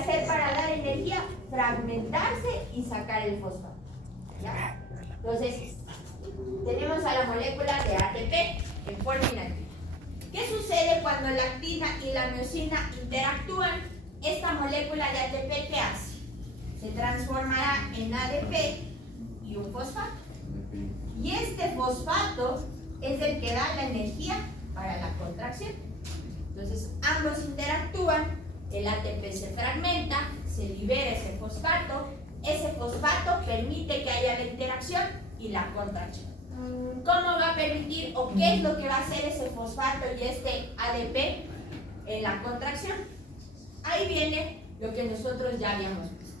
hacer para dar energía? Fragmentarse y sacar el fosfato. ¿Ya? Entonces, tenemos a la molécula de ATP en forma inactiva. ¿Qué sucede cuando la actina y la miosina interactúan? Esta molécula de ATP, ¿qué hace? Se transformará en ADP y un fosfato. Y este fosfato es el que da la energía para la contracción. Entonces, ambos interactúan, el ATP se fragmenta, se libera ese fosfato permite que haya la interacción y la contracción. ¿Cómo va a permitir o qué es lo que va a hacer ese fosfato y este ADP en la contracción? Ahí viene lo que nosotros ya habíamos visto,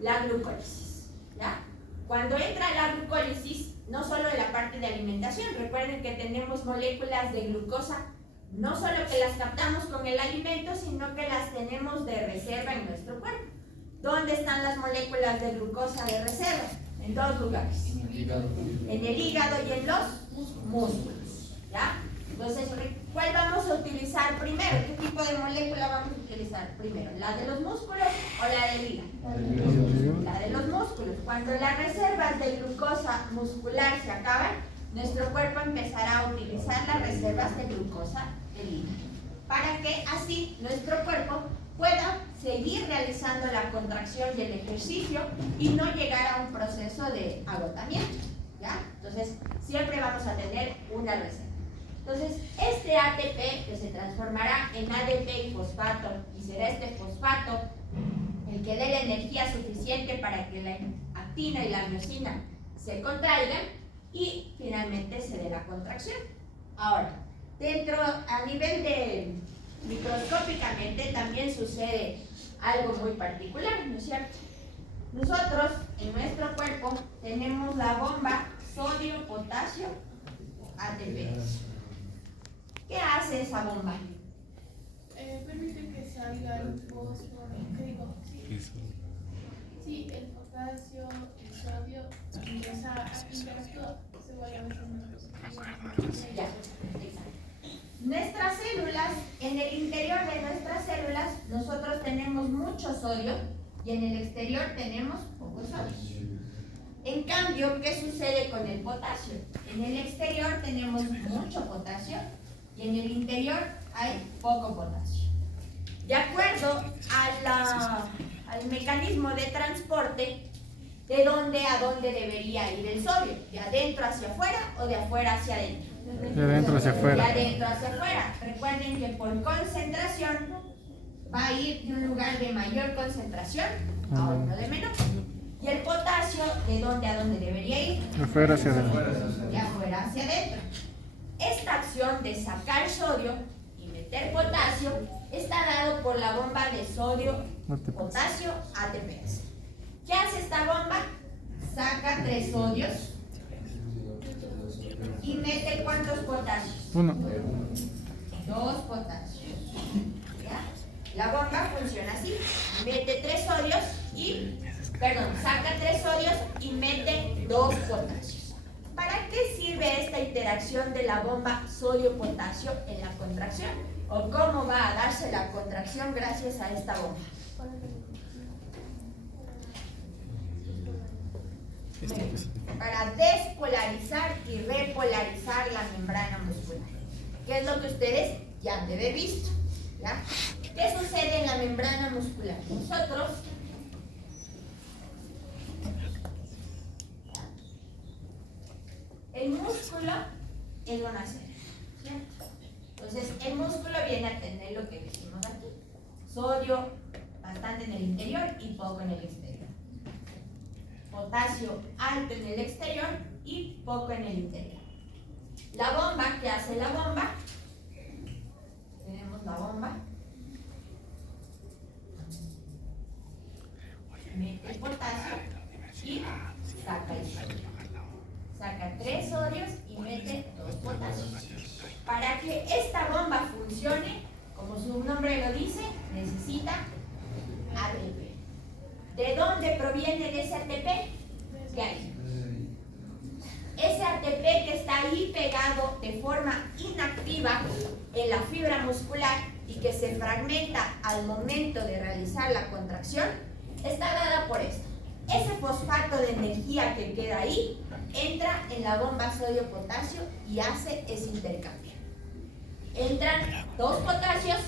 la glucólisis, ¿ya? Cuando entra la glucólisis, no solo en la parte de alimentación, recuerden que tenemos moléculas de glucosa, no solo que las captamos con el alimento, sino que las tenemos de reserva en nuestro cuerpo. ¿Dónde están las moléculas de glucosa de reserva? En dos lugares. En el hígado y en los músculos, ¿ya? Entonces, ¿cuál vamos a utilizar primero? ¿Qué tipo de molécula vamos a utilizar primero? ¿La de los músculos o la del hígado? La de los músculos. Cuando las reservas de glucosa muscular se acaban, nuestro cuerpo empezará a utilizar las reservas de glucosa del hígado, para que así nuestro cuerpo pueda seguir realizando la contracción y el ejercicio y no llegar a un proceso de agotamiento, ¿ya? Entonces, siempre vamos a tener una reserva. Entonces, este ATP que se transformará en ADP y fosfato, y será este fosfato el que dé la energía suficiente para que la actina y la miosina se contraigan y finalmente se dé la contracción. Ahora, a nivel de microscópicamente también sucede algo muy particular, ¿no es cierto? Nosotros en nuestro cuerpo tenemos la bomba sodio, potasio, ATP. ¿Qué hace esa bomba? Permite que salga el fósforo, ¿qué digo? Sí, el potasio, el sodio, y esa interactúa, se vaya a Ya, exacto. Nuestras células, en el interior de nuestras células, nosotros tenemos mucho sodio y en el exterior tenemos poco sodio. En cambio, ¿qué sucede con el potasio? En el exterior tenemos mucho potasio y en el interior hay poco potasio. De acuerdo al mecanismo de transporte, ¿de dónde a dónde debería ir el sodio? ¿De adentro hacia afuera o de afuera hacia adentro? De adentro hacia afuera. De adentro hacia afuera. Recuerden que por concentración va a ir de un lugar de mayor concentración a uno de menor. ¿Y el potasio de dónde a dónde debería ir? De afuera hacia adentro. De afuera hacia adentro. Esta acción de sacar sodio y meter potasio está dado por la bomba de sodio, potasio, ATP. ¿Qué hace esta bomba? Saca 3 sodios y mete ¿cuántos potasios? 1. 2 potasios. ¿Ya? La bomba funciona así. Mete 3 sodios saca 3 sodios y mete 2 potasios. ¿Para qué sirve esta interacción de la bomba sodio-potasio en la contracción? ¿O cómo va a darse la contracción gracias a esta bomba? Para despolarizar y repolarizar la membrana muscular. ¿Qué es lo que ustedes ya han de haber visto? ¿Ya? ¿Qué sucede en la membrana muscular? Nosotros el músculo es una célula, ¿cierto? Entonces el músculo viene a tener lo que dijimos aquí: sodio bastante en el interior y poco en el exterior, potasio alto en el exterior y poco en el interior. La bomba, ¿qué hace la bomba? Tenemos la bomba, mete el potasio y saca el sodio. Saca 3 sodios y mete 2 potasios. Para que esta bomba funcione, como su nombre lo dice, necesita ATP. ¿De dónde proviene ese ATP? De ahí. Ese ATP que está queda ahí pegado de forma inactiva en la fibra muscular y que se fragmenta al momento de realizar la contracción, está dada por esto. Ese fosfato de energía que queda ahí entra en la bomba sodio-potasio y hace ese intercambio. Entran 2 potasios,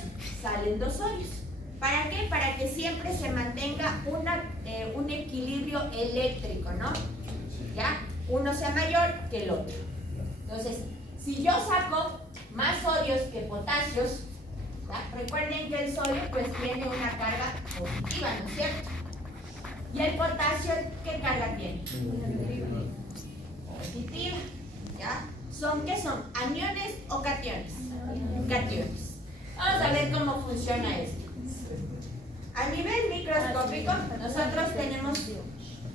salen 2 sodios. ¿Para qué? Para que siempre se mantenga un equilibrio eléctrico, ¿no? ¿Ya? Uno sea mayor que el otro. Entonces, si yo saco más sodios que potasios, ¿ya? Recuerden que el sodio pues tiene una carga positiva, ¿no es cierto? Y el potasio, ¿qué carga tiene? Positiva. ¿Ya? ¿Qué son? ¿Aniones o cationes? Cationes. Vamos a ver cómo funciona esto. A nivel microscópico, nosotros tenemos,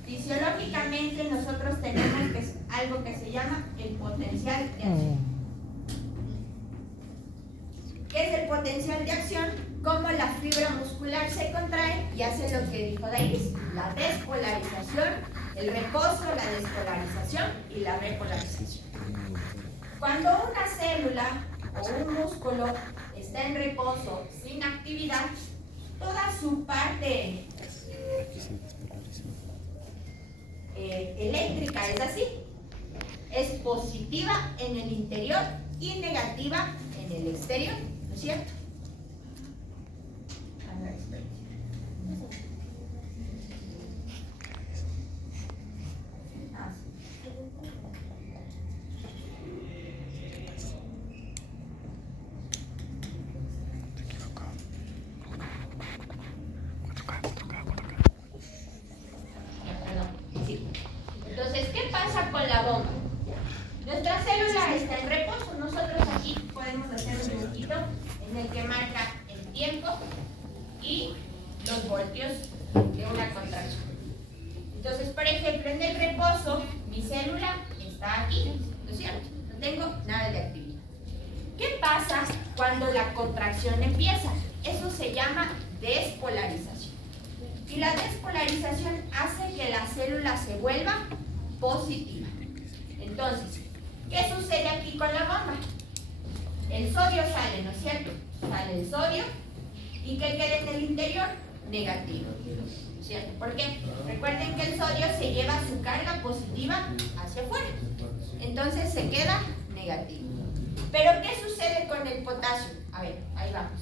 fisiológicamente, nosotros tenemos algo que se llama el potencial de acción. ¿Qué es el potencial de acción? Cómo la fibra muscular se contrae y hace lo que dijo Dairis, la despolarización, el reposo, la despolarización y la repolarización. Cuando una célula o un músculo está en reposo, sin actividad, toda su parte eléctrica es así. Es positiva en el interior y negativa en el exterior, ¿no es cierto? A ver, entonces, ¿qué pasa con la bomba? Nuestra célula está en reposo. Nosotros aquí podemos hacer un dibujito en el que marca el tiempo y los voltios de una contracción. Entonces, por ejemplo, en el reposo, mi célula está aquí, ¿no es cierto? No tengo nada de actividad. ¿Qué pasa cuando la contracción empieza? Eso se llama despolarización. Y la despolarización hace que la célula se vuelva positiva. Entonces, ¿qué sucede aquí con la bomba? El sodio sale, ¿no es cierto? Sale el sodio. ¿Y qué queda en el interior? Negativo. ¿Cierto? ¿Por qué? Recuerden que el sodio se lleva su carga positiva hacia afuera. Entonces se queda negativo. ¿Pero qué sucede con el potasio? A ver, ahí vamos.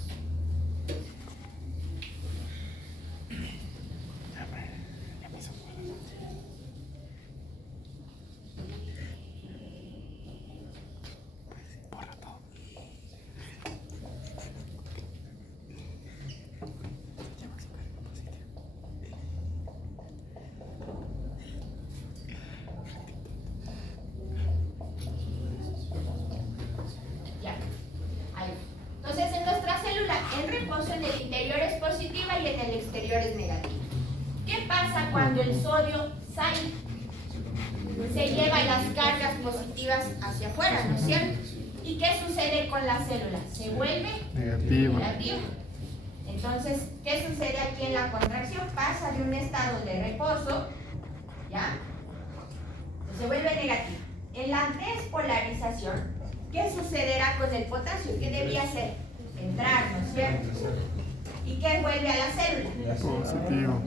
En el interior es positiva y en el exterior es negativa. ¿Qué pasa cuando el sodio sale? Se lleva las cargas positivas hacia afuera, ¿no es cierto? ¿Y qué sucede con la célula? Se vuelve negativa. Entonces, ¿qué sucede aquí en la contracción? Pasa de un estado de reposo, ¿ya? Se vuelve negativa. En la despolarización, ¿qué sucederá con el potasio? ¿Qué debía hacer? Entrar, ¿no es cierto? ¿Y qué vuelve a la célula? Positivo.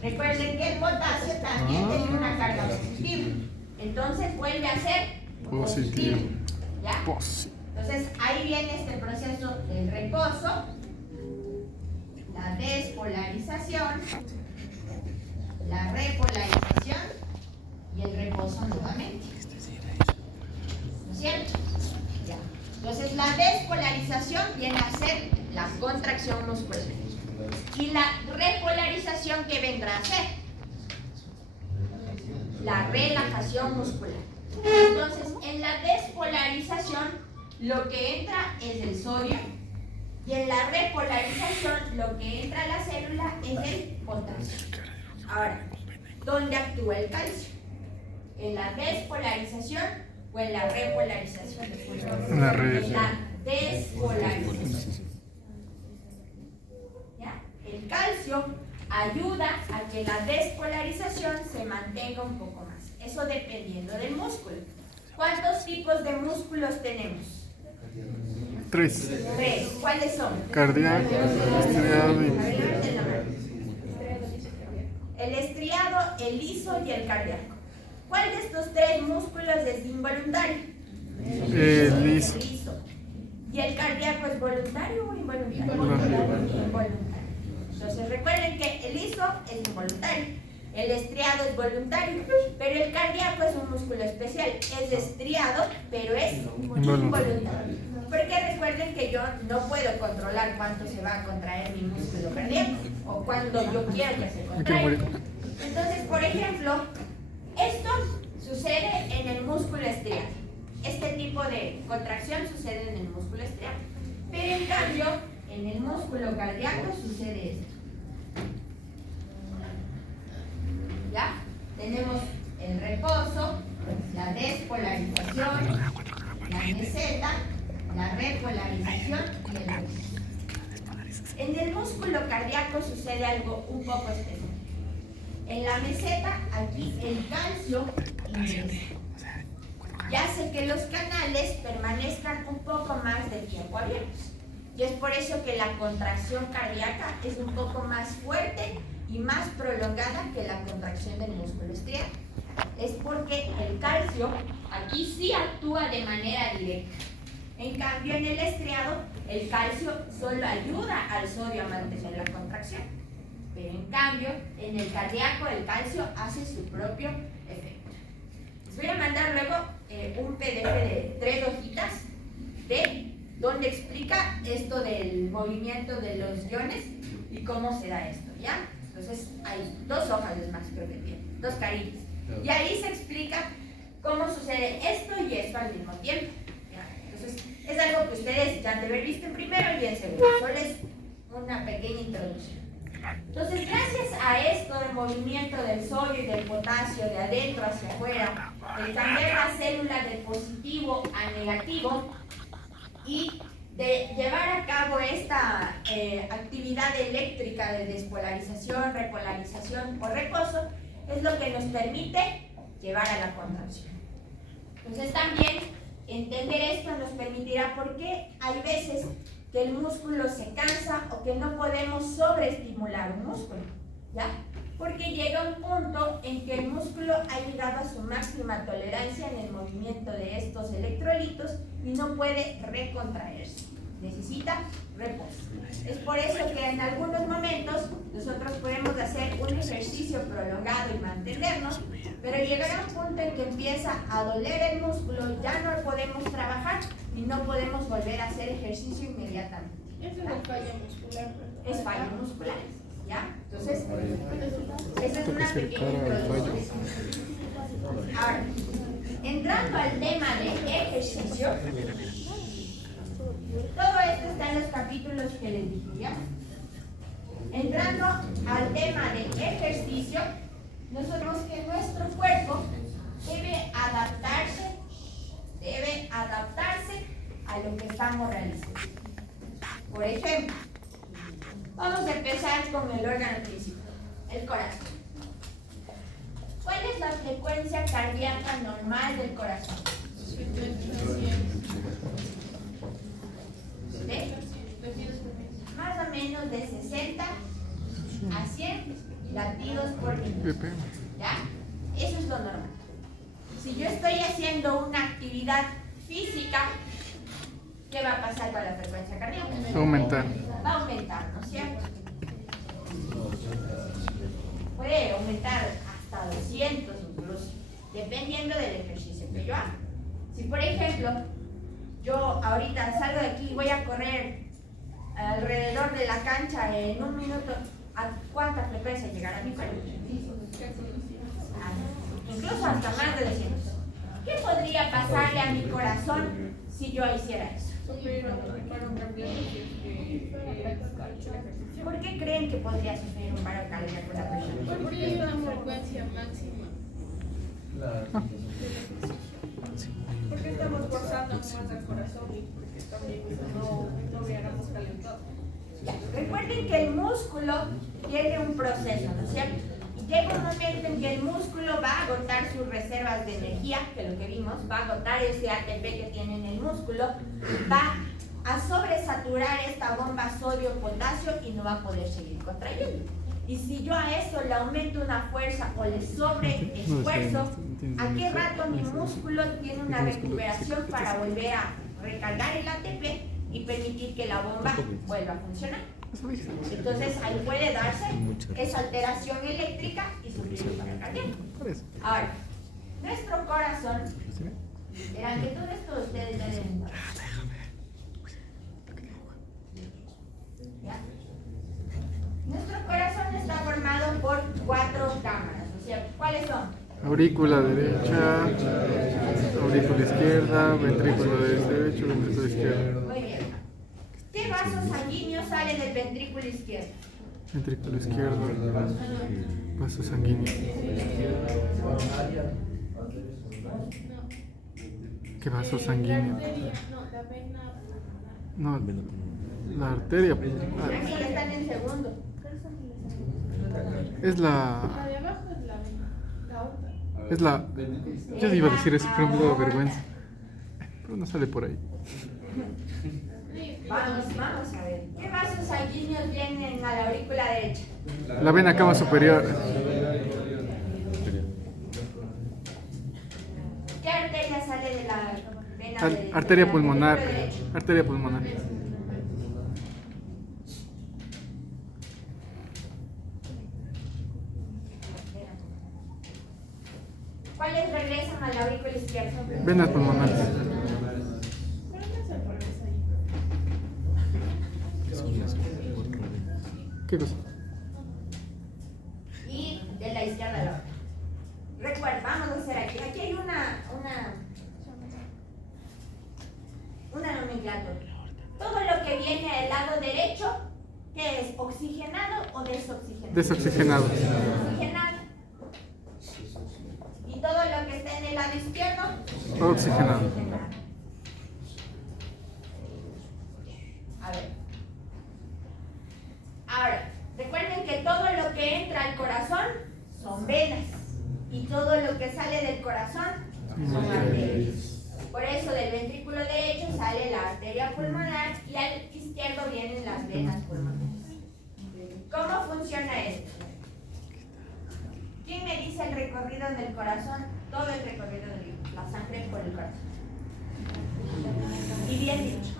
Recuerden que el potasio también tiene una carga positiva. Entonces vuelve a ser positivo. ¿Ya? Entonces ahí viene este proceso del reposo, la despolarización, la repolarización y el reposo nuevamente. ¿No es cierto? Ya. Entonces la despolarización viene a ser la contracción muscular. ¿Y la repolarización qué vendrá a ser? La relajación muscular. Entonces en la despolarización lo que entra es el sodio y en la repolarización lo que entra a la célula es el potasio. Ahora, ¿dónde actúa el calcio? ¿En la despolarización o en la repolarización? En la despolarización. ¿Ya? El calcio ayuda a que la despolarización se mantenga un poco más. Eso dependiendo del músculo. ¿Cuántos tipos de músculos tenemos? 3. 3. ¿Cuáles son? Cardíaco, estriado y... A ver, levanten la mano. El estriado, el liso y el cardíaco. ¿Cuál de estos 3 músculos es involuntario? Liso. Liso. ¿Y el cardíaco es voluntario o involuntario? Involuntario. Entonces recuerden que el liso es involuntario, el estriado es voluntario, pero el cardíaco es un músculo especial. Es estriado, pero es involuntario. Porque recuerden que yo no puedo controlar cuánto se va a contraer mi músculo cardíaco o cuando yo quiero que se contraiga. Entonces, por ejemplo, esto sucede en el músculo estriado. Este tipo de contracción sucede en el músculo estriado. Pero en cambio, en el músculo cardíaco sucede esto. ¿Ya? Tenemos el reposo, la despolarización, la meseta, la repolarización y el reposo. En el músculo cardíaco sucede algo un poco especial. En la meseta, aquí el calcio ingresa y hace que los canales permanezcan un poco más de tiempo abiertos. Y es por eso que la contracción cardíaca es un poco más fuerte y más prolongada que la contracción del músculo estriado. Es porque el calcio aquí sí actúa de manera directa. En cambio, en el estriado, el calcio solo ayuda al sodio a mantener la contracción. Pero en cambio, en el cardíaco, el calcio hace su propio efecto. Les voy a mandar luego un PDF de 3 hojitas de donde explica esto del movimiento de los iones y cómo se da esto, ¿ya? Entonces hay 2 hojas más, creo que tiene, 2 caritas. Y ahí se explica cómo sucede esto y esto al mismo tiempo, ¿ya? Entonces es algo que ustedes ya han de haber visto en primero y en segundo, solo es una pequeña introducción. Entonces, gracias a esto del movimiento del sodio y del potasio de adentro hacia afuera, el cambiar la célula de positivo a negativo y de llevar a cabo esta actividad eléctrica de despolarización, repolarización o reposo, es lo que nos permite llevar a la contracción. Entonces, también entender esto nos permitirá por qué hay veces que el músculo se cansa o que no podemos sobreestimular un músculo, ¿ya? Porque llega un punto en que el músculo ha llegado a su máxima tolerancia en el movimiento de estos electrolitos y no puede recontraerse, necesita reposo. Es por eso que en algunos momentos nosotros podemos hacer un ejercicio prolongado y mantenernos, pero llegará un punto en que empieza a doler el músculo, ya no podemos trabajar y no podemos volver a hacer ejercicio inmediatamente. Eso es falla muscular. Es falla muscular, ¿ya? Entonces, esa es una pequeña introducción. Ahora, entrando al tema de ejercicio, todo esto está en los capítulos que les dije, ¿ya? Entrando al tema de ejercicio, nosotros que nuestro cuerpo debe adaptarse a lo que estamos realizando. Por ejemplo, vamos a empezar con el órgano principal, el corazón. ¿Cuál es la frecuencia cardíaca normal del corazón? Más o menos de 60 a 100 latidos por minuto. ¿Ya? Eso es lo normal. Si yo estoy haciendo una actividad física, ¿qué va a pasar con la frecuencia cardíaca? Aumentar. Va a aumentar, ¿no es cierto? Puede aumentar hasta 200 incluso, dependiendo del ejercicio que yo haga. Si por ejemplo, yo ahorita salgo de aquí y voy a correr alrededor de la cancha en 1 minuto, ¿a cuánta frecuencia llegará mi cuerpo? Incluso hasta más de 200. ¿Qué podría pasarle a mi corazón si yo hiciera eso? ¿Por qué creen que podría sufrir un paro cardíaco la persona? Porque hay una frecuencia máxima. Porque estamos forzando más al corazón y porque también no hubiéramos calentado. Recuerden que el músculo tiene un proceso, ¿no es cierto? Y llega un momento en que el músculo va a agotar sus reservas de energía, que lo que vimos, va a agotar ese ATP que tiene en el músculo, va a sobresaturar esta bomba sodio-potasio y no va a poder seguir contrayendo. Y si yo a eso le aumento una fuerza o le sobreesfuerzo, ¿a qué rato mi músculo tiene una recuperación para volver a recargar el ATP y permitir que la bomba vuelva a funcionar? Entonces ahí puede darse esa alteración eléctrica y sufrir un paro cardíaco. Ahora, nuestro corazón, verán que todo esto ustedes ya deben saber. ¿Ya? Nuestro corazón está formado por 4 cámaras, o sea, ¿cuáles son? Aurícula derecha, aurícula izquierda, ventrículo derecho, ventrículo izquierdo. Muy bien. ¿Qué vaso sanguíneo sale del ventrículo izquierdo? Ventrículo izquierdo, vaso sanguíneo. ¿Qué vaso sanguíneo? La vena. No, la arteria. Aquí están en segundo. Es La la. de abajo es la vena. La otra. Es la. Yo iba a decir eso, pero me da vergüenza. Pero no sale por ahí. Vamos a ver. ¿Qué vasos sanguíneos vienen a la aurícula derecha? La vena cava superior. ¿Qué arteria sale de la vena derecha? Arteria pulmonar. Arteria pulmonar. ¿Cuáles regresan a la aurícula izquierda? Venas pulmonares. Pero no se progresa ahí. ¿Qué cosa? Y de la izquierda a la otra. Recuerda, vamos a hacer aquí. Aquí hay una nomenclatura. Todo lo que viene del lado derecho, ¿qué es? ¿Oxigenado o desoxigenado? Desoxigenado. Oxigenado. Y todo lo que está en el lado izquierdo, Oxigenado. A ver. Ahora, recuerden que todo lo que entra al corazón son venas. Y todo lo que sale del corazón son arterias. Por eso del ventrículo derecho sale la arteria pulmonar y al izquierdo vienen las venas pulmonares. ¿Cómo funciona esto? ¿Quién me dice el recorrido del corazón? Todo el recorrido de la sangre por el corazón. Y bien dicho.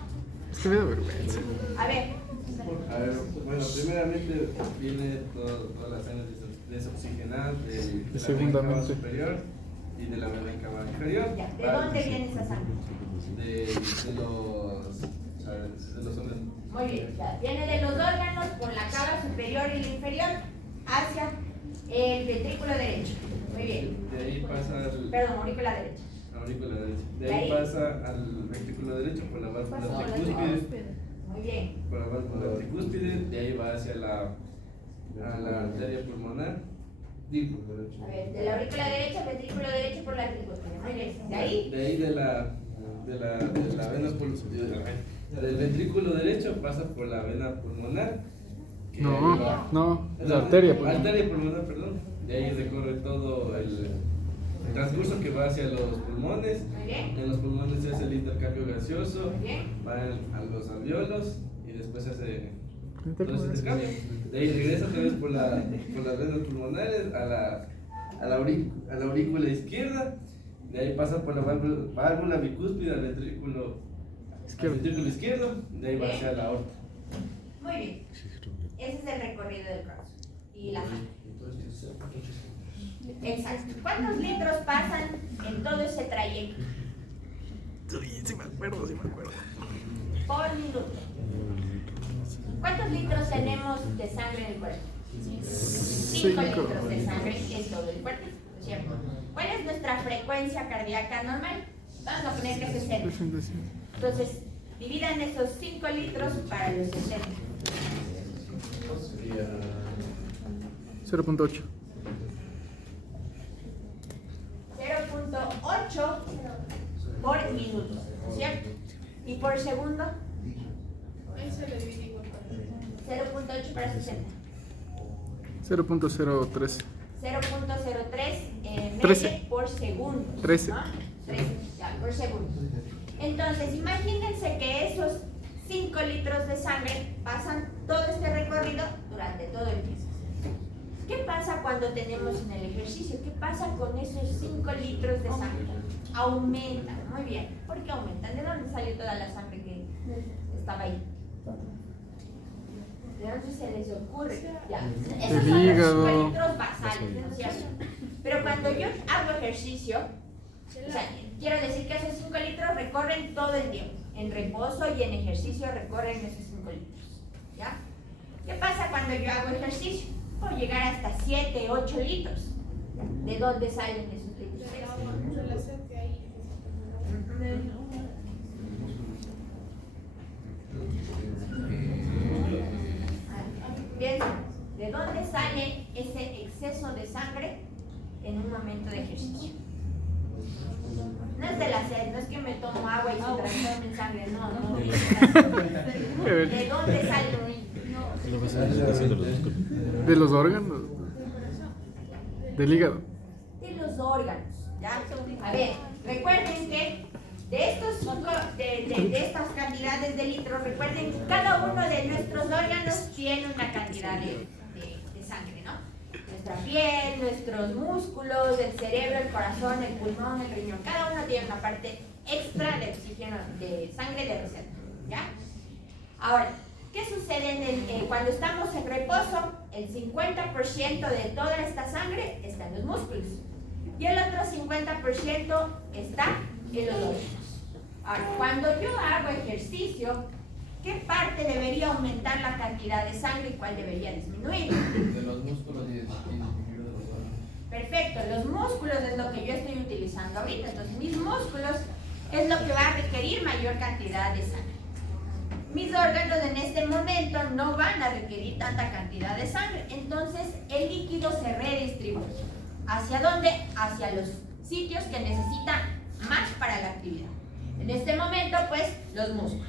Es que me da vergüenza. A ver, Bueno, primeramente viene toda la sangre desoxigenada de la vena Segundamente. cava superior y de la vena cava inferior. ya. ¿De dónde viene esa sangre? De los órganos. Muy bien, ya. Viene de los órganos por la cava superior y la inferior hacia el ventrículo derecho. Muy bien. De ahí pasa al Perdón, aurícula derecha. aurícula derecha. De ¿De ahí ahí? pasa al ventrículo derecho por la válvula Pasa por la tricúspide. Muy bien. Por la válvula tricúspide. De ahí va hacia la arteria pulmonar. Digo, A ver, de la aurícula derecha, ventrículo derecho por la tricúspide. Muy bien. De ahí, De ahí de la vena del ventrículo derecho pasa por la vena pulmonar. que No, no, es la arteria pulmonar. Arteria pulmonar, perdón. De ahí recorre todo el transcurso que va hacia los pulmones. muy bien. En los pulmones se hace el intercambio gaseoso, Muy bien. va a los alveolos y después se hace todo ese intercambio. De ahí regresa otra vez por las venas pulmonares a la aurícula izquierda. De ahí pasa por la válvula bicúspide al ventrículo izquierdo. De ahí va hacia la aorta. Muy bien. Ese es el recorrido del corazón. Y la sangre. Exacto. ¿Cuántos litros pasan en todo ese trayecto? Sí me acuerdo. Por minuto. ¿Cuántos litros tenemos de sangre en el cuerpo? 5 litros de sangre en todo el cuerpo, ¿cierto? ¿Cuál es nuestra frecuencia cardíaca normal? Vamos a poner que es 60. Entonces, dividan esos 5 litros para los 60. 0.8. 0.8 por minuto, ¿cierto? ¿Y por segundo? Ahí se le divide igual. 0.8 para 60. 0.03. 0.03 13. ml por segundo. 13. ¿no? 13 ya, por segundo. Entonces, imagínense que esos 5 litros de sangre pasan todo este recorrido durante todo el día. ¿Qué pasa cuando tenemos en el ejercicio? ¿Qué pasa con esos 5 litros de sangre? Aumentan, muy bien. ¿Por qué aumentan? ¿De dónde salió toda la sangre que estaba ahí? ¿De dónde se les ocurre? Ya. Esos son los 5 litros basales, ¿no es cierto? Pero cuando yo hago ejercicio, o sea, quiero decir que esos 5 litros recorren todo el día. En reposo y en ejercicio recorren esos 5 litros. ¿Ya? ¿Qué pasa cuando yo hago ejercicio? Puedo llegar hasta 7, 8 litros. ¿De dónde salen esos litros? Bien, ¿de dónde sale ese exceso de sangre en un momento de ejercicio? No es de la sed, no es que me tomo agua y se transforma en sangre, no. ¿De dónde sale? ¿De los órganos? ¿Del hígado? De los órganos, ¿ya? A ver, recuerden que de estas cantidades de litros, recuerden que cada uno de nuestros órganos tiene una cantidad de sangre, ¿no? Nuestra piel, nuestros músculos, el cerebro, el corazón, el pulmón, el riñón, cada uno tiene una parte extra de oxígeno, de sangre de reserva, ¿ya? Ahora, ¿qué sucede cuando estamos en reposo? El 50% de toda esta sangre está en los músculos y el otro 50% está en los órganos. Ahora, cuando yo hago ejercicio, ¿qué parte debería aumentar la cantidad de sangre y cuál debería disminuir? De los músculos y disminuir de los órganos. Perfecto, los músculos es lo que yo estoy utilizando ahorita, entonces mis músculos es lo que va a requerir mayor cantidad de sangre. Mis órganos en este momento no van a requerir tanta cantidad de sangre, entonces el líquido se redistribuye. ¿Hacia dónde? Hacia los sitios que necesitan más para la actividad. En este momento, pues, los músculos.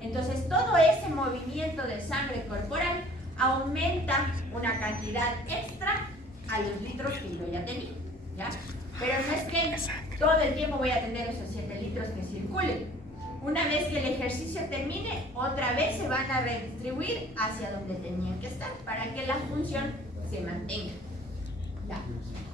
Entonces, todo ese movimiento de sangre corporal aumenta una cantidad extra a los litros que yo ya tenía, ¿ya? Pero no es que todo el tiempo voy a tener esos 7 litros que circulen. Una vez que el ejercicio termine, otra vez se van a redistribuir hacia donde tenían que estar para que la función se mantenga. Ya.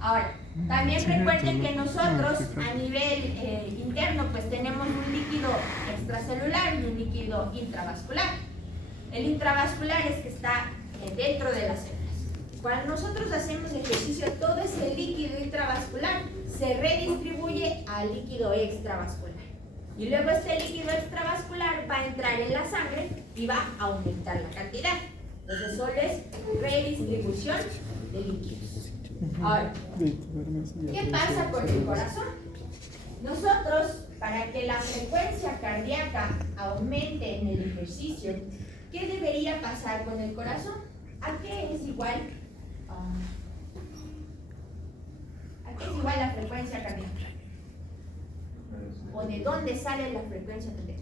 Ahora, también recuerden que nosotros a nivel interno pues tenemos un líquido extracelular y un líquido intravascular. El intravascular es que está dentro de las células. Cuando nosotros hacemos ejercicio, todo ese líquido intravascular se redistribuye al líquido extravascular. Y luego este líquido extravascular va a entrar en la sangre y va a aumentar la cantidad. Entonces solo es redistribución de líquidos. Ahora, ¿qué pasa con el corazón? Nosotros, para que la frecuencia cardíaca aumente en el ejercicio, ¿qué debería pasar con el corazón? ¿A qué es igual? ¿A qué es igual la frecuencia cardíaca? ¿O de dónde sale la frecuencia cardíaca?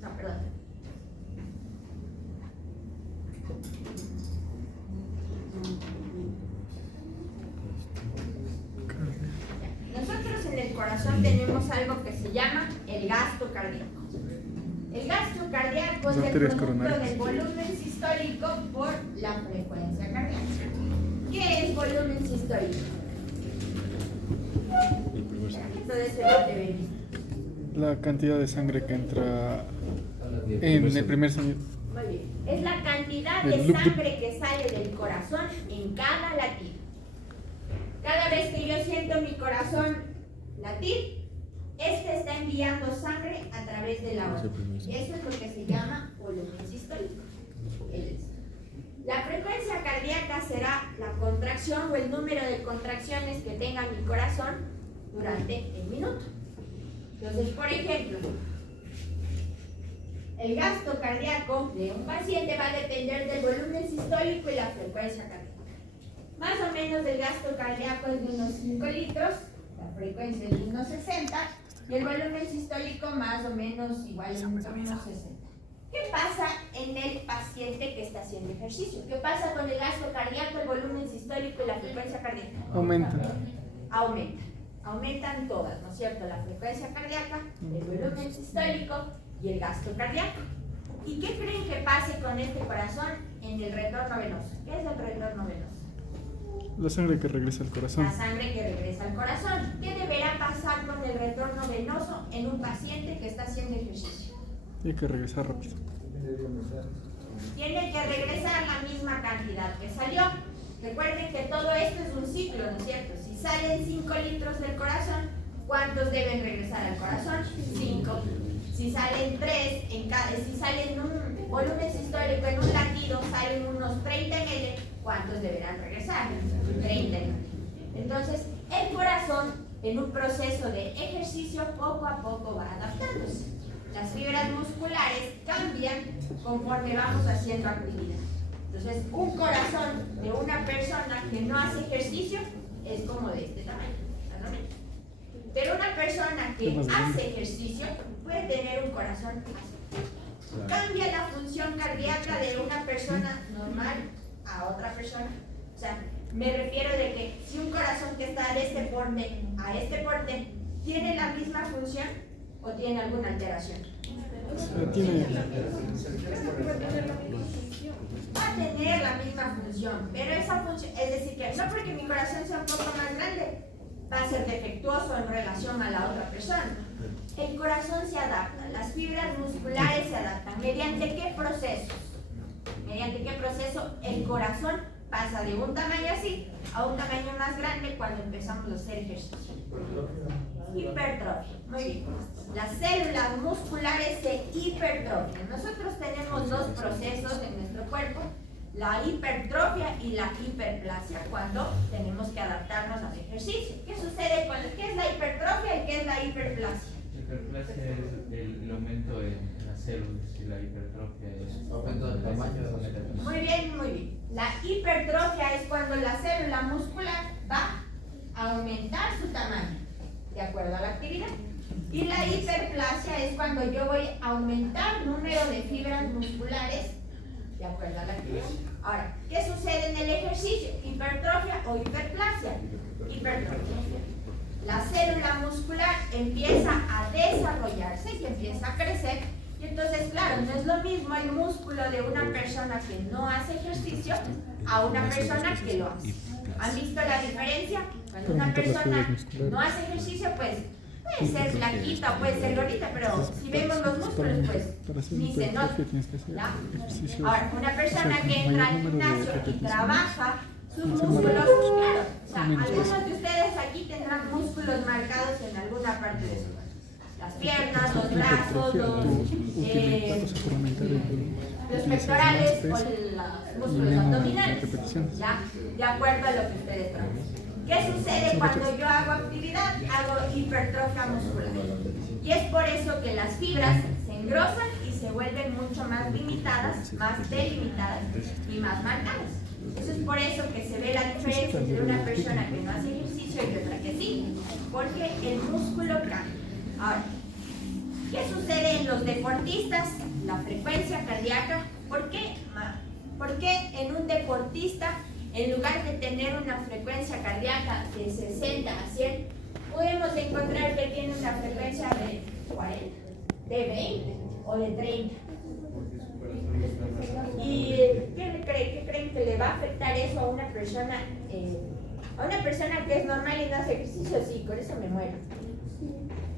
No, perdón. Nosotros en el corazón tenemos algo que se llama el gasto cardíaco. El gasto cardíaco es el producto del volumen sistólico por la frecuencia cardíaca. ¿Qué es volumen sistólico? La cantidad de sangre que entra en el primer sonido. Muy bien. Es la cantidad de sangre que sale del corazón en cada latido. Cada vez que yo siento mi corazón latir, este está enviando sangre a través de la aorta. Eso es lo que se llama volumen sistólico. La frecuencia cardíaca será la contracción o el número de contracciones que tenga mi corazón durante el minuto. Entonces, por ejemplo, el gasto cardíaco de un paciente va a depender del volumen sistólico y la frecuencia cardíaca. Más o menos el gasto cardíaco es de unos 5 litros, la frecuencia es de unos 60 y el volumen sistólico más o menos igual a unos 60. ¿Qué pasa en el paciente que está haciendo ejercicio? ¿Qué pasa con el gasto cardíaco, el volumen sistólico y la frecuencia cardíaca? Aumenta. Aumentan todas, ¿no es cierto? La frecuencia cardíaca, el volumen sistólico y el gasto cardíaco. ¿Y qué creen que pase con este corazón en el retorno venoso? ¿Qué es el retorno venoso? La sangre que regresa al corazón. La sangre que regresa al corazón. ¿Qué deberá pasar con el retorno venoso en un paciente que está haciendo ejercicio? Tiene que regresar rápido. Tiene que regresar la misma cantidad que salió. Recuerden que todo esto es un ciclo, ¿no es cierto? Si salen 5 litros del corazón, ¿cuántos deben regresar al corazón? 5. Si salen 3, si salen un volumen sistólico en un latido, salen unos 30 ml, ¿cuántos deberán regresar? 30 ml. Entonces, el corazón en un proceso de ejercicio poco a poco va adaptándose. Las fibras musculares cambian conforme vamos haciendo actividad. Entonces, un corazón de una persona que no hace ejercicio es como de este tamaño, más o menos. Pero una persona que hace ejercicio puede tener un corazón así. Cambia la función cardíaca de una persona normal a otra persona. O sea, me refiero de que si un corazón que está de este porte a este porte tiene la misma función o tiene alguna alteración. Va a tener la misma función, pero esa función, es decir, que no porque mi corazón sea un poco más grande, va a ser defectuoso en relación a la otra persona. El corazón se adapta, las fibras musculares se adaptan. ¿Mediante qué procesos? Mediante qué proceso el corazón pasa de un tamaño así a un tamaño más grande cuando empezamos a hacer ejercicio. Hipertrofia. Muy bien. Las células musculares se hipertrofian. Nosotros tenemos dos procesos en nuestro cuerpo, la hipertrofia y la hiperplasia, cuando tenemos que adaptarnos al ejercicio. ¿Qué sucede con qué es la hipertrofia y qué es la hiperplasia? La hiperplasia es el aumento en las células y la hipertrofia es aumento del tamaño. Muy bien, muy bien. La hipertrofia es cuando la célula muscular va a aumentar su tamaño de acuerdo a la actividad. Y la hiperplasia es cuando yo voy a aumentar el número de fibras musculares de acuerdo a la actividad. Ahora, ¿qué sucede en el ejercicio? ¿Hipertrofia o hiperplasia? Hipertrofia. La célula muscular empieza a desarrollarse y empieza a crecer. Y entonces, claro, no es lo mismo el músculo de una persona que no hace ejercicio a una persona que lo hace. ¿Han visto la diferencia? Cuando una persona no hace ejercicio, pues puede ser flaquita o puede ser gordita, pero si vemos los músculos, pues ni se nota. ¿Ya? Ahora, una persona que entra al gimnasio y trabaja sus músculos, claro, o sea, algunos de ustedes aquí tendrán músculos marcados en alguna parte de su cuerpo. Las piernas, los brazos, los pectorales o los músculos abdominales, ¿ya? De acuerdo a lo que ustedes trabajan. ¿Qué sucede cuando yo hago actividad? Hago hipertrofia muscular. Y es por eso que las fibras se engrosan y se vuelven mucho más limitadas, más delimitadas y más marcadas. Eso es por eso que se ve la diferencia entre una persona que no hace ejercicio y otra que sí, porque el músculo cambia. Ahora, ¿qué sucede en los deportistas? La frecuencia cardíaca. ¿Por qué? Porque en un deportista, en lugar de tener una frecuencia cardíaca de 60 a 100, podemos encontrar que tiene una frecuencia de 40, de 20 o de 30. ¿Y qué creen que le va a afectar eso a una persona que es normal y no hace ejercicio? Sí, con eso me muero.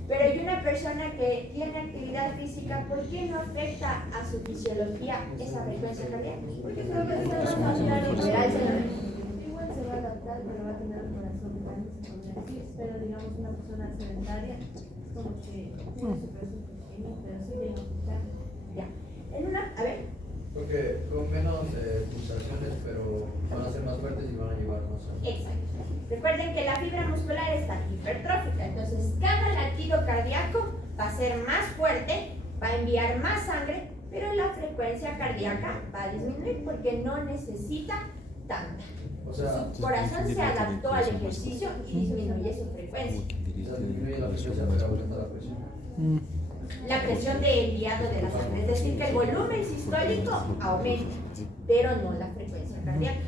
Pero hay una persona que tiene actividad física, ¿por qué no afecta a su fisiología esa frecuencia cardíaca? Porque creo que igual se va a adaptar, pero va a tener un corazón grande, se podría decir. Pero digamos una persona sedentaria, es como que tiene su corazón pequeño, pero sí llega a afectar. Ya. A ver. Porque con menos pulsaciones, pero van a ser más fuertes y van a llevar más sangre. Exacto. Recuerden que la fibra muscular está hipertrófica, entonces cada latido cardíaco va a ser más fuerte, va a enviar más sangre, pero la frecuencia cardíaca va a disminuir porque no necesita tanta. O sea, su corazón se adaptó al ejercicio y disminuye su frecuencia. disminuye la frecuencia, pero aumenta la presión. la presión de enviado de la sangre. Es decir, que el volumen sistólico aumenta, pero no la frecuencia cardíaca.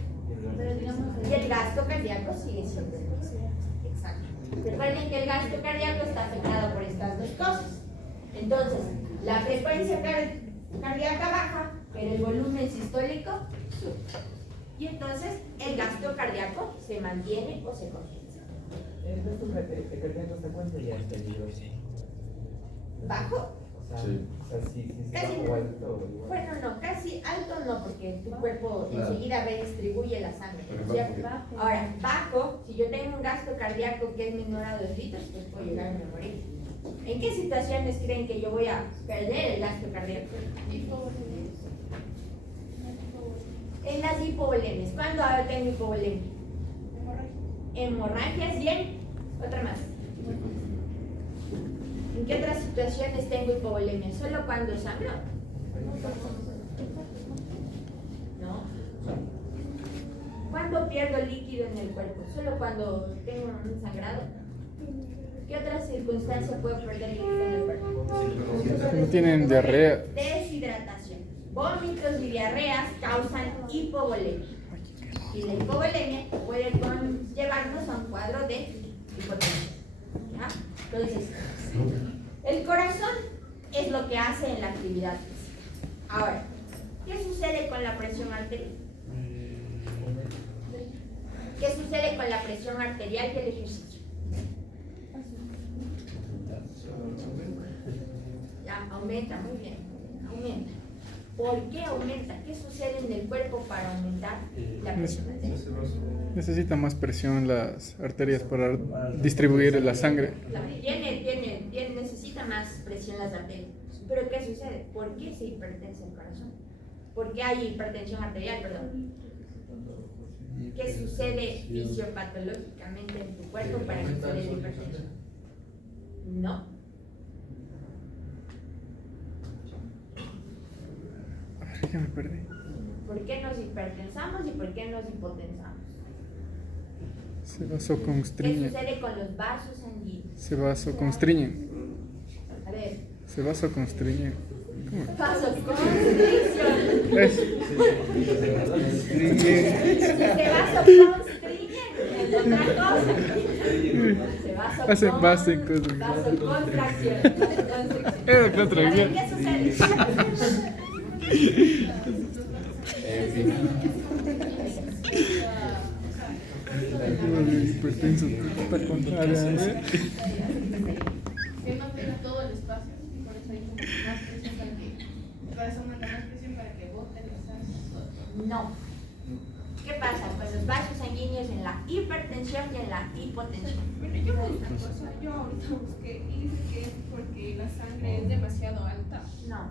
Y el gasto cardíaco sigue siendo el mismo. Exacto. Recuerden que el gasto cardíaco está afectado por estas dos cosas. Entonces, la frecuencia cardíaca baja, pero el volumen sistólico sube. Y entonces el gasto cardíaco se mantiene o se compensa. Entonces tu cardíaco hasta cuánto ya es peligroso. ¿Bajo? O sea, Sí. o sea, si Casi bajo no. o alto igual. Bueno, no, casi alto no, porque tu cuerpo Claro. enseguida redistribuye la sangre, Pero ¿cierto? bajo. Ahora, bajo, si yo tengo un gasto cardíaco que es menor a 2 litros, pues puedo llegar a morir. ¿En qué situaciones creen que yo voy a perder el gasto cardíaco? En las hipovolemias. ¿Cuándo tengo hipovolemia? Hemorragias y en otra más. ¿En qué otras situaciones tengo hipovolemia? ¿Solo cuando sangro? ¿No? ¿Cuándo pierdo líquido en el cuerpo? ¿Solo cuando tengo un sangrado? ¿Qué otra circunstancia puedo perder líquido en el cuerpo? No tienen diarrea. Deshidratación. Vómitos y diarreas causan hipovolemia. Y la hipovolemia puede llevarnos a un cuadro de hipotensión. ¿Ya? Entonces, el corazón es lo que hace en la actividad física. Ahora, ¿qué sucede con la presión arterial? ¿Qué sucede con la presión arterial y el ejercicio? Ya, aumenta, muy bien, aumenta. ¿Por qué aumenta? ¿Qué sucede en el cuerpo para aumentar la presión arterial? Necesita más presión las arterias para distribuir la sangre. Claro, necesita más presión las arterias. Pero ¿qué sucede? ¿Por qué se hipertensa el corazón? ¿Por qué hay hipertensión arterial? Perdón. ¿Qué sucede fisiopatológicamente en tu cuerpo para que se dé la hipertensión? No. Ya me perdí. ¿Por qué nos hipertensamos y por qué nos hipotensamos? Se ¿Qué vasoconstriñe. sucede con los vasos sanguíneos? Se vasoconstriñe. A ver, Se vasoconstriñe. ¿Cómo? vasoconstricción. Eso. Si se vasoconstriñen, es otra cosa. Se Hace vasoconstricción. vasocontracción. Era A ver, ¿qué sucede? Hipertenso. Está contraria. Que no tenga todo el espacio y por eso hay como más presión para que el corazón manda más presión para que bote la sangre. No. ¿Qué pasa con los vasos sanguíneos en la hipertensión y en la hipotensión? Bueno, yo vi una cosa, yo ahorita busqué y dice que es porque la sangre es demasiado alta. No.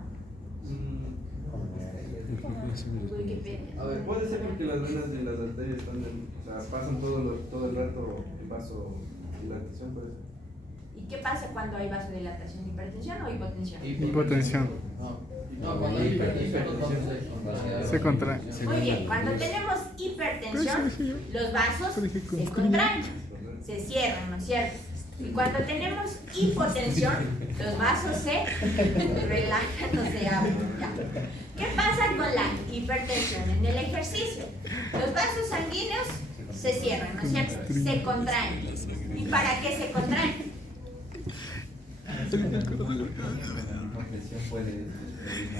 Wikipedia. A ver, puede ser porque las venas de las arterias están, o sea, pasan todo el rato en vasodilatación, puede ser. ¿Y qué pasa cuando hay vasodilatación? ¿Hipertensión o hipotensión? Hipotensión. No, cuando hay hipertensión Se contrae. Muy bien, cuando tenemos hipertensión, los vasos se contraen, se cierran, ¿no es cierto? Y cuando tenemos hipotensión, los vasos se relajan o se abren. ¿Ya? ¿Qué pasa con la hipertensión en el ejercicio? Los vasos sanguíneos se cierran, ¿no es cierto? Se contraen. ¿Y para qué se contraen?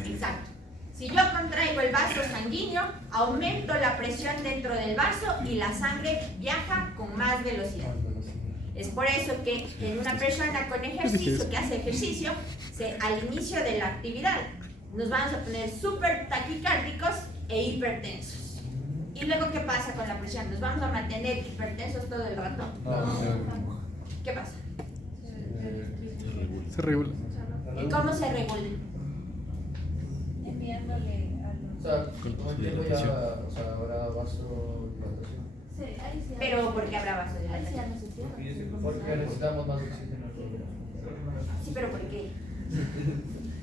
Exacto. Si yo contraigo el vaso sanguíneo, aumento la presión dentro del vaso y la sangre viaja con más velocidad. Es por eso que en una persona con ejercicio, que hace ejercicio, al inicio de la actividad, nos vamos a poner súper taquicárdicos e hipertensos. ¿Y luego qué pasa con la presión? ¿Nos vamos a mantener hipertensos todo el rato? ¿Qué pasa? Se regula. ¿Y cómo se regula? Enviándole a O sea, con el tiempo ya, o sea, ahora vasodilatación. Pero ¿por qué habrá vasodilatación? Porque necesitamos más oxígeno. Sí, pero ¿por qué?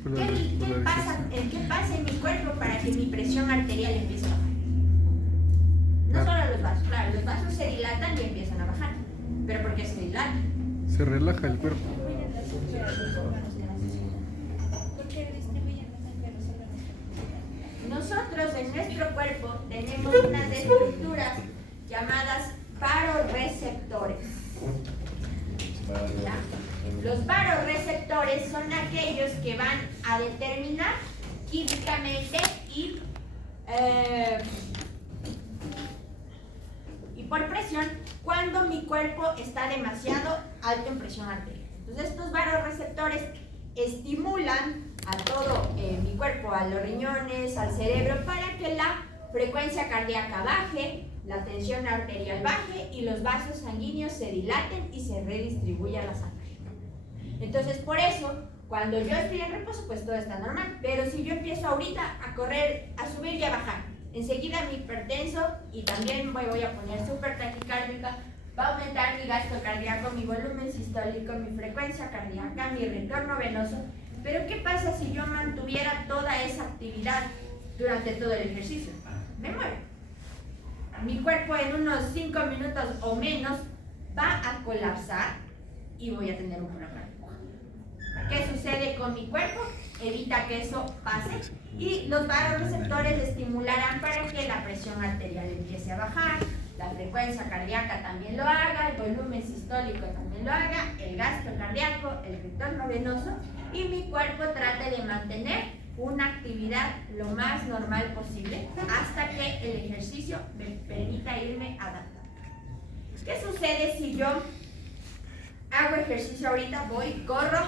Por la ¿Qué pasa en mi cuerpo para que mi presión arterial empiece a bajar? No solo los vasos, claro, los vasos se dilatan y empiezan a bajar. ¿Pero por qué se dilatan? Se relaja el cuerpo. nosotros en nuestro cuerpo tenemos unas estructuras llamadas vasoreceptores. ¿Ya? Los vasoreceptores son aquellos que van a determinar químicamente y por presión cuando mi cuerpo está demasiado alto en presión arterial. Entonces estos vasoreceptores estimulan a todo mi cuerpo, a los riñones, al cerebro, para que la frecuencia cardíaca baje, la tensión arterial baje y los vasos sanguíneos se dilaten y se redistribuya la sangre. Entonces, por eso, cuando yo estoy en reposo, pues todo está normal. Pero si yo empiezo ahorita a correr, a subir y a bajar, enseguida mi hipertenso y también me voy a poner súper taquicárdica, va a aumentar mi gasto cardíaco, mi volumen sistólico, mi frecuencia cardíaca, mi retorno venoso. Pero ¿qué pasa si yo mantuviera toda esa actividad durante todo el ejercicio? Me muero. Mi cuerpo en unos 5 minutos o menos va a colapsar y voy a tener un problema. ¿Qué sucede con mi cuerpo? Evita que eso pase y los vasoreceptores estimularán para que la presión arterial empiece a bajar, la frecuencia cardíaca también lo haga, el volumen sistólico también lo haga, el gasto cardíaco, el retorno venoso, y mi cuerpo trate de mantener una actividad lo más normal posible hasta que el ejercicio me permita irme adaptando. ¿Qué sucede si yo hago ejercicio ahorita, voy, corro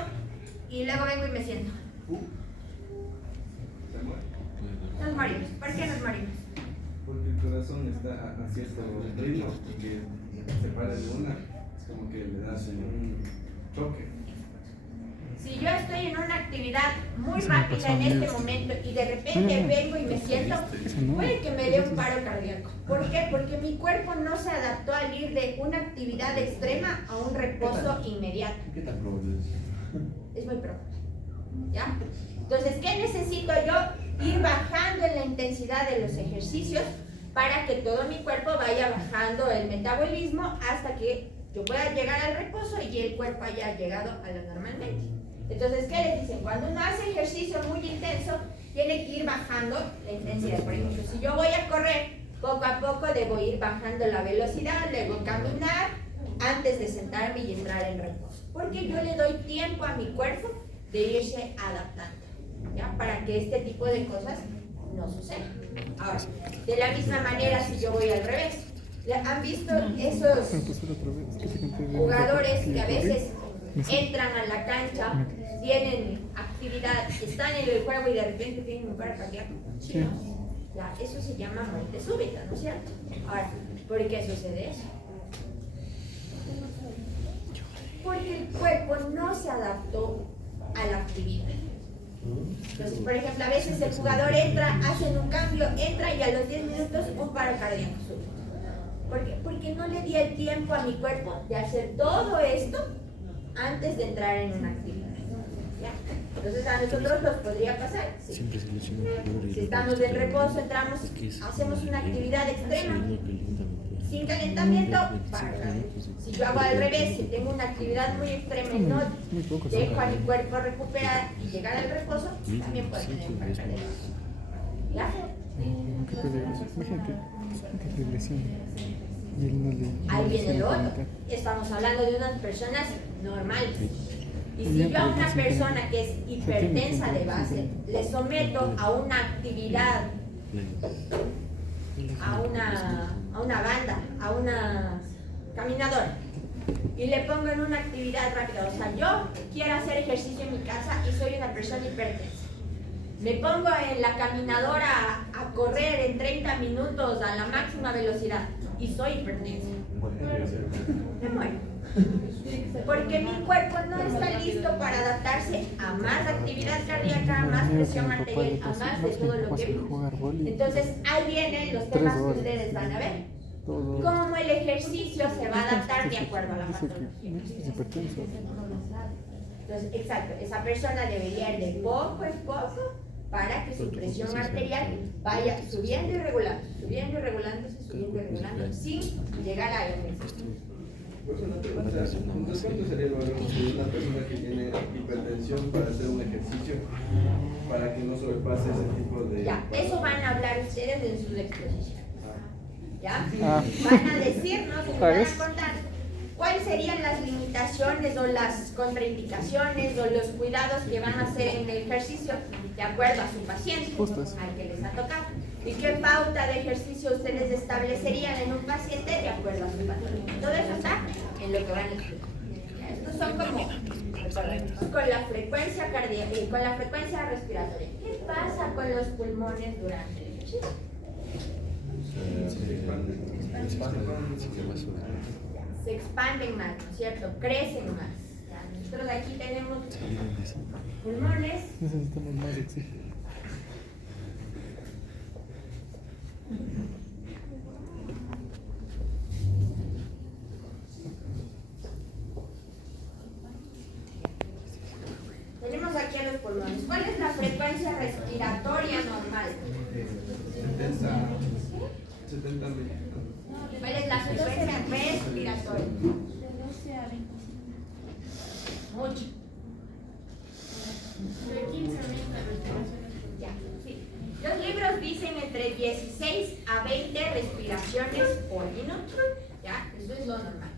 y luego vengo y me siento? Nos morimos. ¿Por qué nos morimos? Porque el corazón está a cierto ritmo y que se para de una, es como que le das en un choque. Si yo estoy en una actividad muy rápida en este momento y de repente vengo y me siento, puede que me dé un paro cardíaco. ¿Por qué? Porque mi cuerpo no se adaptó al ir de una actividad extrema a un reposo inmediato. ¿Qué tan probable es? Es muy probable. ¿Ya? Entonces, ¿qué necesito yo? Ir bajando en la intensidad de los ejercicios para que todo mi cuerpo vaya bajando el metabolismo hasta que yo pueda llegar al reposo y el cuerpo haya llegado a lo normalmente. Entonces, ¿qué les dicen? Cuando uno hace ejercicio muy intenso, tiene que ir bajando la intensidad. Por ejemplo, si yo voy a correr, poco a poco debo ir bajando la velocidad, luego caminar antes de sentarme y entrar en reposo. Porque yo le doy tiempo a mi cuerpo de irse adaptando, ¿ya? Para que este tipo de cosas no sucedan. Ahora, de la misma manera, si yo voy al revés, ¿han visto esos jugadores que a veces entran a la cancha, tienen actividad, están en el juego y de repente tienen un paro cardíaco? ¿Sí, no? Ya, eso se llama muerte súbita, ¿no es cierto? Ahora, ¿por qué sucede eso? Porque el cuerpo no se adaptó a la actividad. Entonces, por ejemplo, a veces el jugador entra, hacen un cambio, entra y a los 10 minutos un paro cardíaco súbito. ¿Por qué? Porque no le di el tiempo a mi cuerpo de hacer todo esto antes de entrar en una actividad. ¿Ya? Entonces a nosotros nos podría pasar. Si estamos en reposo, entramos, hacemos una actividad extrema sin calentamiento, si yo hago al revés, si tengo una actividad muy extrema y no dejo a mi cuerpo recuperar y llegar al reposo, también puede tener un paro cardíaco. ¿Ya? Qué peligroso. Imagínate que te lesiona. Y él no le. Ahí viene lo otro. Estamos hablando de unas personas normales. Y si yo a una persona que es hipertensa de base le someto a una actividad, a una banda, a una caminadora, y le pongo en una actividad rápida, o sea, yo quiero hacer ejercicio en mi casa y soy una persona hipertensa, me pongo en la caminadora a correr en 30 minutos a la máxima velocidad y soy hipertensa, me muero. Porque mi cuerpo no está listo para adaptarse a más actividad cardíaca, a más presión arterial, a más de todo lo que vimos. Entonces ahí vienen los temas que ustedes van a ver. Cómo el ejercicio se va a adaptar de acuerdo a la patología. Entonces, exacto, esa persona debería ir de poco en poco para que su presión arterial vaya subiendo y regulándose, subiendo y regulándose, sin llegar a la emergencia. Pues una pregunta, entonces, ¿cuánto sería el valor de una persona que tiene hipertensión para hacer un ejercicio para que no sobrepase ese tipo de... Ya, eso van a hablar ustedes en sus exposiciones. ¿Ya? Ah. Van a decirnos, y nos van a ¿Sabes? contar cuáles serían las limitaciones o las contraindicaciones o los cuidados que van a hacer en el ejercicio de acuerdo a su paciente, Justo eso. al que les ha tocado. ¿Y qué pauta de ejercicio ustedes establecerían en un paciente de acuerdo a su patología? Todo eso está en lo que van a explicar. Estos son como con la frecuencia cardíaca y con la frecuencia respiratoria. ¿Qué pasa con los pulmones durante el ejercicio? Se expanden más, ¿no es cierto? Crecen más. Ya, nosotros aquí tenemos pulmones. Necesitamos más oxígeno. Tenemos aquí a los pulmones. ¿Cuál es la frecuencia respiratoria normal? 70 mil. ¿Cuál es la frecuencia respiratoria? Mucho. De 15 a 20 respiraciones. Ya, sí. Los libros dicen entre 16 a 20 respiraciones por minuto. Ya, eso es lo normal.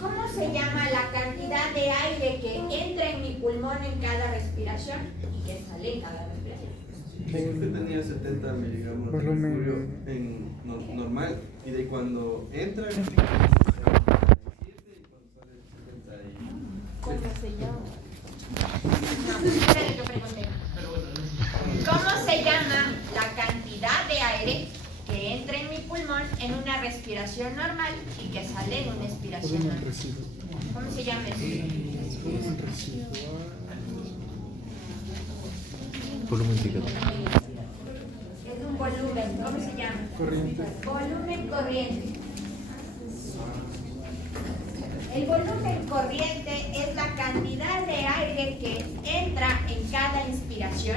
¿Cómo se llama la cantidad de aire que entra en mi pulmón en cada respiración y que sale en cada respiración? Usted tenía 70 miligramos de Volumen. mercurio en normal y de cuando entra y cuando sale 70 ¿Cómo se llama? No, espérate que pregunté. ¿Cómo se llama la cantidad de aire que entra en mi pulmón en una respiración normal y que sale en una expiración Volumen normal? residual. ¿Cómo se llama eso? Volumen residual. Volumen indicador. Es un volumen, ¿cómo se llama? Corriente. Volumen corriente. El volumen corriente es la cantidad de aire que entra en cada inspiración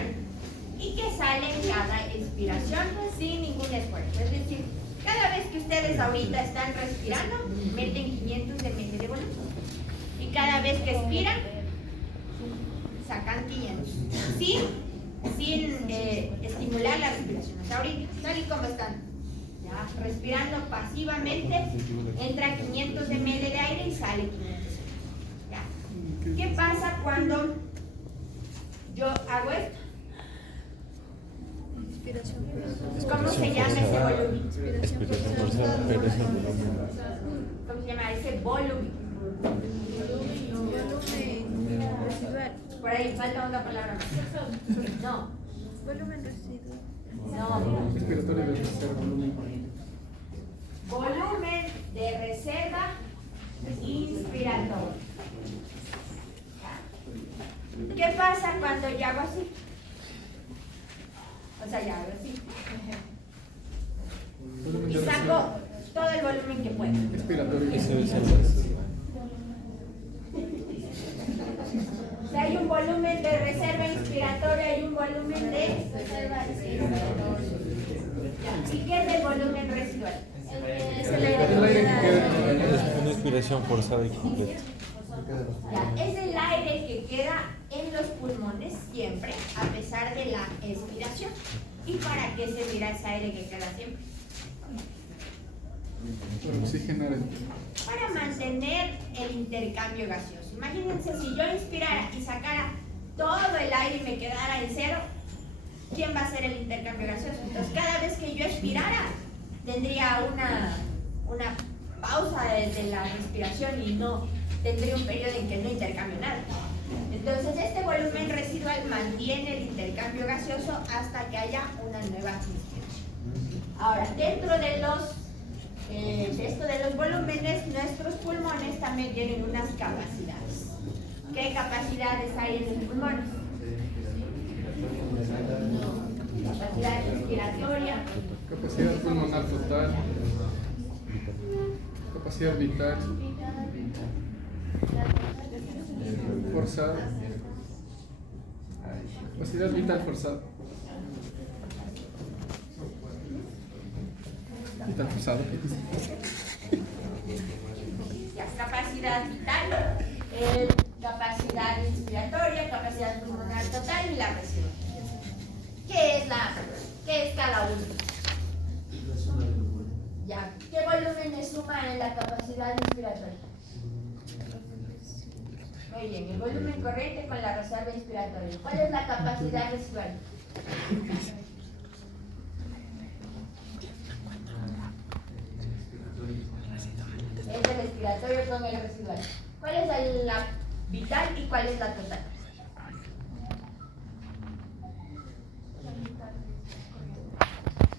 y que sale en cada expiración sin ningún esfuerzo. Es decir, cada vez que ustedes ahorita están respirando, meten 500 ml de volumen. Y cada vez que expiran, sacan 500. Sin estimular la respiración. Hasta ahorita, tal y como están. Ya, respirando pasivamente, entra 500 ml de aire y sale 500 ml. Ya. ¿Qué pasa cuando yo hago esto? ¿Cómo se llama ese volumen? Expiración forzada, pero es el volumen. ¿Cómo se llama ese volumen? Residual. Por ahí falta una palabra más. No, Volumen residual. no. Respiratorio de reserva. Volumen corriente. Volumen de reserva inspiratorio. ¿Qué pasa cuando yo hago así? O sea, ya hago así. Volumen Y de saco reserva. todo el volumen que pueda. Expiratorio. Ese es el O sea, hay un volumen de reserva inspiratoria y un volumen de reserva expiratoria. ¿Y qué es el volumen residual? Es el aire El aire que queda. Es una expiración forzada y completa. Ya, es el aire que queda en los pulmones siempre, a pesar de la expiración. ¿Y para qué servirá ese aire que queda siempre? Para oxigenar el. Para mantener el intercambio gaseoso. Imagínense si yo inspirara y sacara todo el aire y me quedara en cero, ¿quién va a hacer el intercambio gaseoso? Entonces cada vez que yo expirara, tendría una pausa de la respiración y no tendría un periodo en que no intercambio nada. Entonces este volumen residual mantiene el intercambio gaseoso hasta que haya una nueva inspiración. Ahora, dentro de los volúmenes, nuestros pulmones también tienen unas capacidades. ¿Qué capacidades hay en los pulmones? Capacidad respiratoria, Capacidad pulmonar total. Capacidad vital. Forzada. Capacidad vital forzada. Está pesado. Ya, capacidad vital, capacidad inspiratoria, capacidad pulmonar total y la presión. ¿Qué es cada uno? Ya, ¿qué volúmenes suman en la capacidad inspiratoria? Muy bien, el volumen corriente con la reserva inspiratoria. ¿Cuál es la capacidad residual? Es el respiratorio con el residual. ¿Cuál es la vital y cuál es la total?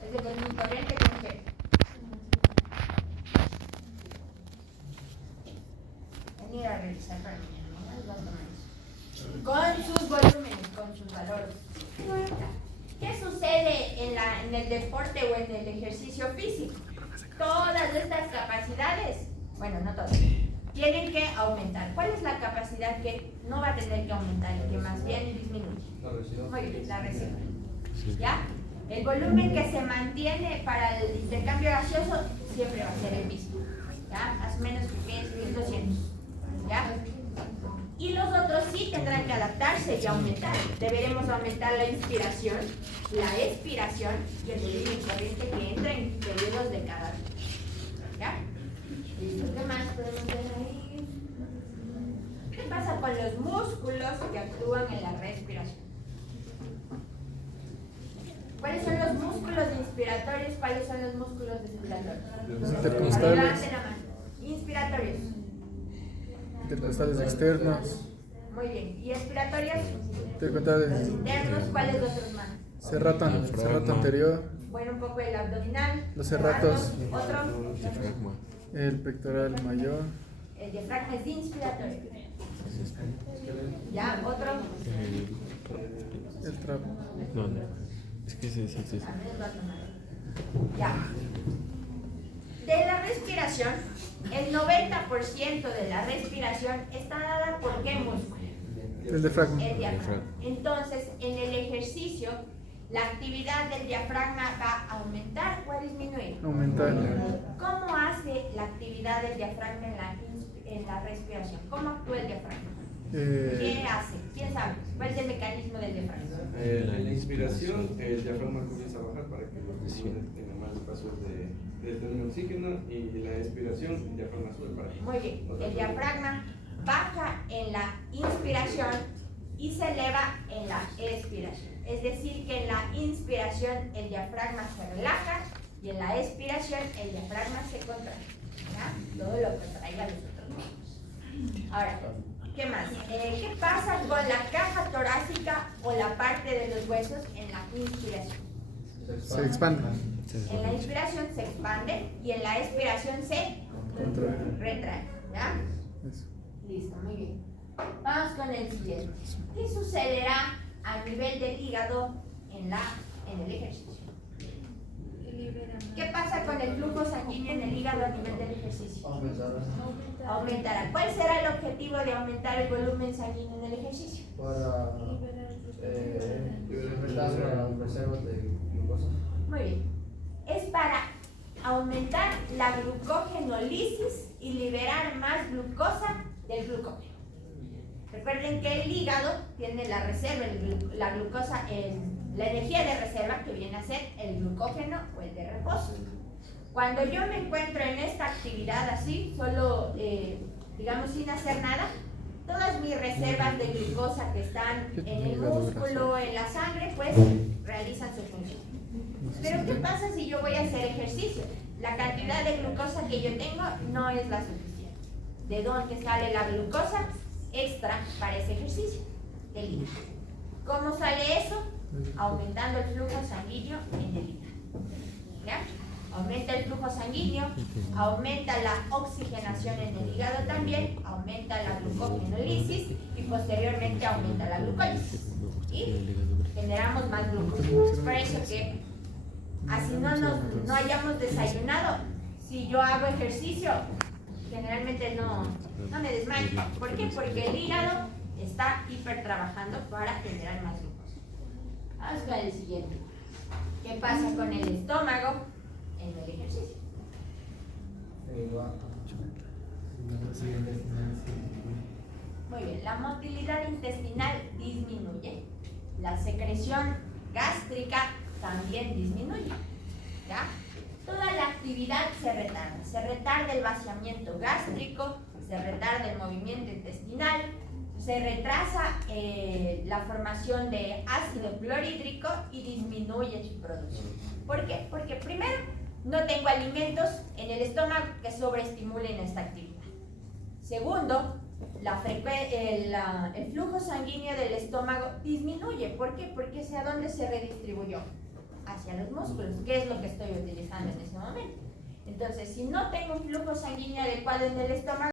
Es el volumen corriente con qué? Venir a revisar para mí. Con sus volúmenes, con sus valores. ¿Qué sucede en el deporte o en el ejercicio físico? Todas estas capacidades, bueno, no todas, tienen que aumentar. ¿Cuál es la capacidad que no va a tener que aumentar y que más bien disminuye? La Muy bien, la reserva. ¿Ya? El volumen que se mantiene para el intercambio gaseoso siempre va a ser el mismo. ¿Ya? Más o menos que es 1200. ¿Ya? Y los otros sí tendrán que adaptarse y aumentar. Deberemos aumentar la inspiración, la expiración y el volumen corriente que entra en periodos de cada día. ¿Ya? ¿Listo? ¿Qué más podemos ver ahí? ¿Qué pasa con los músculos que actúan en la respiración? ¿Cuáles son los músculos inspiratorios? ¿Cuáles son los músculos expiratorios? Intercostales. Adelante la mano. Inspiratorios. Intercostales externos. Muy bien. ¿Y expiratorios? Intercostales Internos. ¿Cuáles otros más? cerrato anterior. Bueno, un poco el abdominal. Los cerratos. Otro. El pectoral mayor. El diafragma es inspiratorio. ¿Ya? Otro. El trapo. No, no. Es que ese es el Ya. De la respiración, el 90% de la respiración está dada por qué músculo? El diafragma. El diafragma. Entonces, en el ejercicio, la actividad del diafragma va a aumentar o a disminuir. Aumentar. ¿Cómo hace la actividad del diafragma en la respiración? ¿Cómo actúa el diafragma? ¿Qué hace? ¿Quién sabe? ¿Cuál es el mecanismo del diafragma? En la inspiración, el diafragma comienza a bajar para que los pulmones tengan más espacio de tener oxígeno, y la expiración, el diafragma sube para que. Muy bien. El diafragma baja en la inspiración y se eleva en la expiración. Es decir, que en la inspiración el diafragma se relaja y en la expiración el diafragma se contrae. ¿Ya? Todo lo contraiga a los otros músculos. Ahora, ¿qué más? ¿Qué pasa con la caja torácica o la parte de los huesos en la inspiración? Se expande. En la inspiración se expande y en la expiración se retrae. ¿Ya? Eso. Listo, muy bien. Vamos con el siguiente. ¿Qué sucederá a nivel del hígado en el ejercicio? ¿Qué pasa con el flujo sanguíneo en el hígado a nivel del ejercicio? Aumentará. ¿Cuál será el objetivo de aumentar el volumen sanguíneo en el ejercicio? Para liberar las reservas de glucosa. Muy bien. Es para aumentar la glucogenólisis y liberar más glucosa del glucógeno. Recuerden que el hígado tiene la reserva, la glucosa, la energía de reserva que viene a ser el glucógeno o el de reposo. Cuando yo me encuentro en esta actividad así, solo digamos sin hacer nada, todas mis reservas de glucosa que están en el músculo, en la sangre, pues realizan su función. Pero ¿qué pasa si yo voy a hacer ejercicio? La cantidad de glucosa que yo tengo no es la suficiente. ¿De dónde sale la glucosa extra para ese ejercicio? Del hígado. ¿Cómo sale eso? Aumentando el flujo sanguíneo en el hígado. ¿Ya? Aumenta el flujo sanguíneo, aumenta la oxigenación en el hígado también, aumenta la glucogenólisis y posteriormente aumenta la glucólisis. Y generamos más glucosa. Es por eso que así no hayamos desayunado, si yo hago ejercicio, generalmente no me desmayo. ¿Por qué? Porque el hígado está hipertrabajando para generar más glucosa. Vamos con el siguiente. ¿Qué pasa con el estómago en el ejercicio? Muy bien, la motilidad intestinal disminuye, la secreción gástrica también disminuye, ¿ya? Toda la actividad se retarda el vaciamiento gástrico, se retarda el movimiento intestinal, se retrasa la formación de ácido clorhídrico y disminuye su producción. ¿Por qué? Porque primero, no tengo alimentos en el estómago que sobreestimulen esta actividad. Segundo, el flujo sanguíneo del estómago disminuye. ¿Por qué? Porque ¿hacia dónde se redistribuyó? Hacia los músculos, que es lo que estoy utilizando en ese momento. Entonces, si no tengo un flujo sanguíneo adecuado en el estómago,